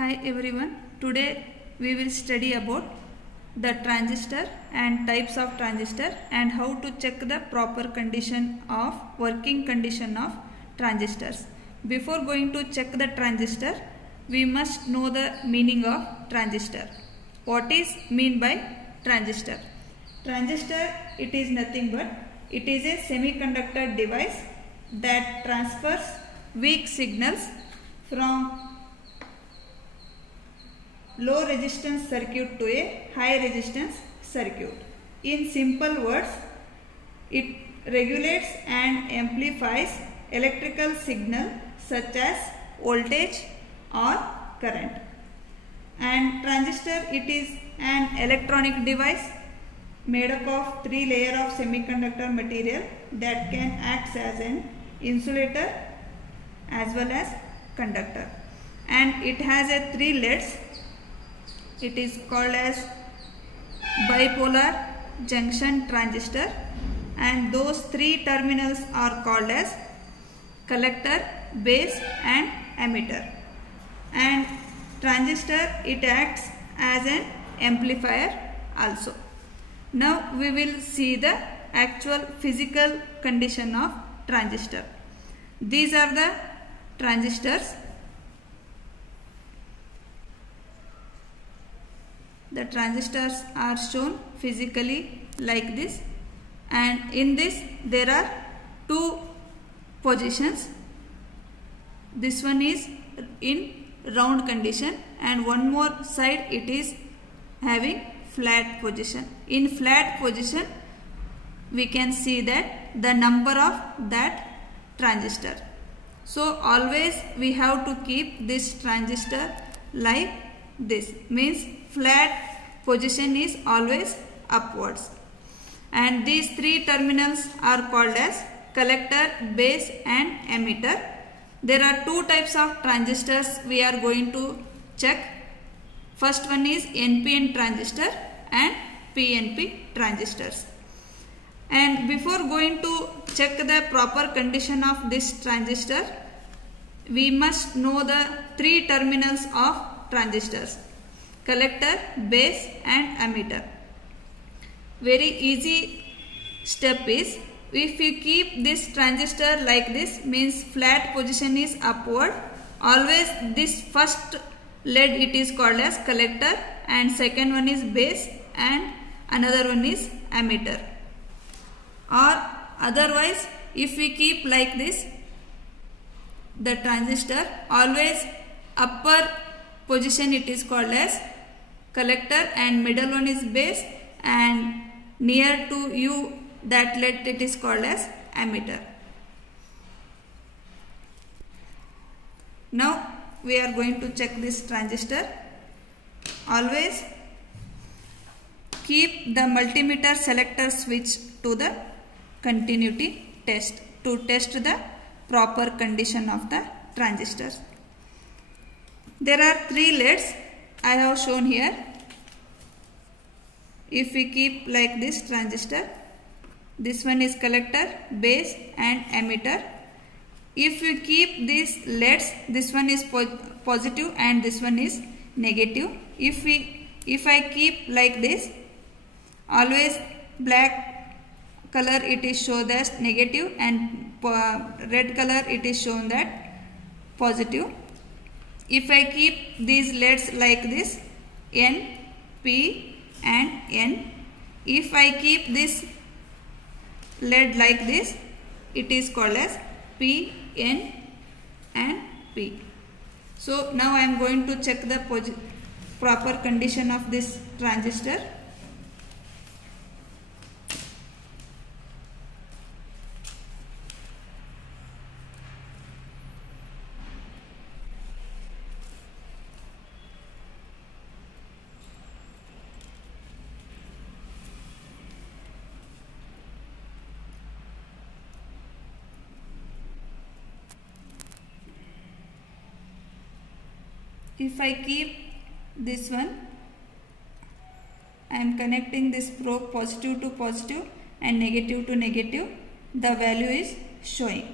Hi everyone, today we will study about the transistor and types of transistor and how to check the proper condition of working condition of transistors. Before going to check the transistor, we must know the meaning of transistor. What is mean by transistor? Transistor, it is nothing but it is a semiconductor device that transfers weak signals from low resistance circuit to a high resistance circuit. In simple words, it regulates and amplifies electrical signal such as voltage or current. And transistor, it is an electronic device made up of 3 layers of semiconductor material that can act as an insulator as well as conductor. And it has a 3 leads. It is called as bipolar junction transistor, and those 3 terminals are called as collector, base and emitter. And transistor, it acts as an amplifier also. Now we will see the actual physical condition of transistor. These are the transistors. The transistors are shown physically like this, and in this there are 2 positions. This one is in round condition and one more side it is having flat position. In flat position we can see that the number of that transistor. So always we have to keep this transistor like this, means flat position is always upwards. And these 3 terminals are called as collector, base and emitter. There are 2 types of transistors we are going to check. First one is NPN transistor and PNP transistors. And before going to check the proper condition of this transistor, we must know the 3 terminals of transistors: collector, base and emitter. Very easy step is, if you keep this transistor like this, means flat position is upward, always this first lead it is called as collector and second one is base and another one is emitter. Or otherwise, if we keep like this, the transistor, always upper position it is called as collector and middle one is base, and near to you that lead it is called as emitter. Now we are going to check this transistor. Always keep the multimeter selector switch to the continuity test to test the proper condition of the transistors. There are 3 leads I have shown here. If we keep like this transistor, this one is collector, base and emitter. If we keep these leads, this one is positive and this one is negative. If I keep like this, always black color it is shown as negative and red color it is shown that positive. If I keep these leads like this, N, P and N. If I keep this lead like this, it is called as P, N and P. So now I am going to check the proper condition of this transistor. If I keep this one, I am connecting this probe positive to positive and negative to negative, the value is showing.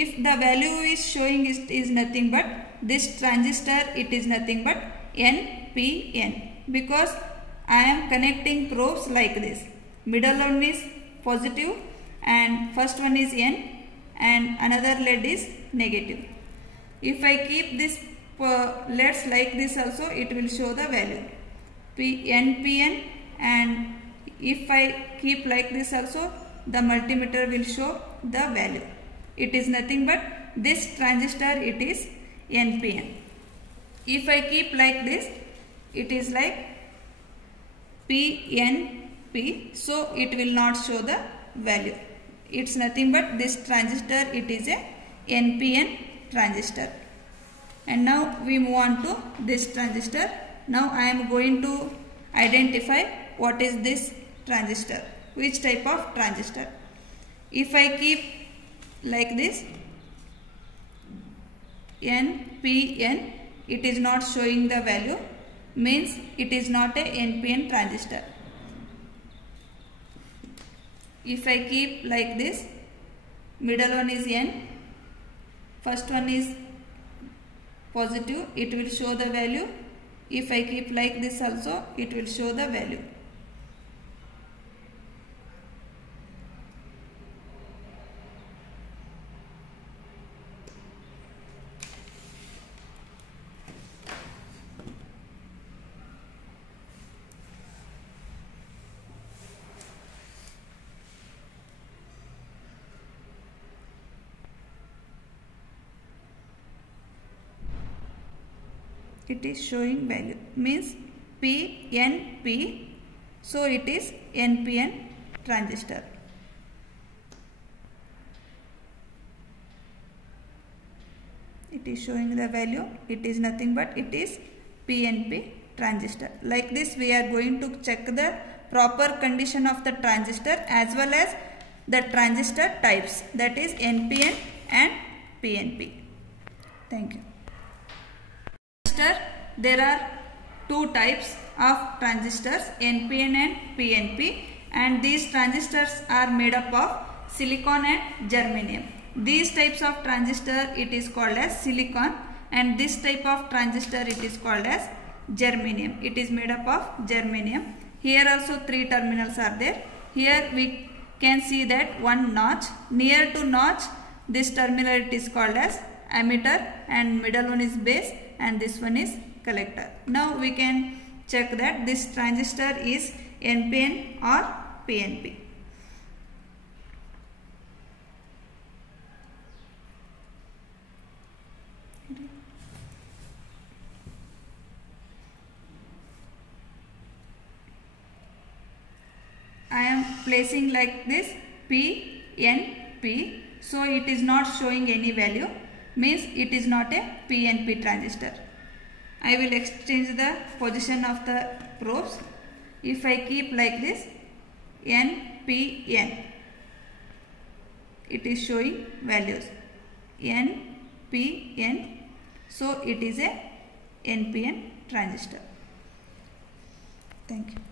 if the value is showing is nothing but this transistor, it is nothing but NPN, because I am connecting probes like this. Middle one is positive and first one is N and another lead is negative. If I keep this LEDs like this also, it will show the value NPN, and if I keep like this also, the multimeter will show the value. It is nothing but this transistor, it is NPN. If I keep like this, it is like PNP, so it will not show the value. It's nothing but this transistor, it is a NPN transistor. And now we move on to this transistor. Now I am going to identify what is this transistor, which type of transistor. If I keep like this NPN, it is not showing the value, means it is not a NPN transistor. If I keep like this, middle one is N, first one is positive, it will show the value. If I keep like this also, it will show the value. It is showing value, means PNP, so it is NPN transistor. It is showing the value, it is nothing but it is PNP transistor. Like this we are going to check the proper condition of the transistor as well as the transistor types, that is NPN and PNP. Thank you. There are two types of transistors, NPN and PNP, and these transistors are made up of silicon and germanium. These types of transistor, it is called as silicon, and this type of transistor, it is called as germanium. It is made up of germanium. Here also three terminals are there. Here we can see that one notch. Near to notch, this terminal, it is called as emitter, and middle one is base and this one is collector. Now we can check that this transistor is NPN or PNP. I am placing like this PNP, so it is not showing any value, means it is not a PNP transistor. I will exchange the position of the probes. If I keep like this NPN, it is showing values NPN, so it is a NPN transistor. Thank you.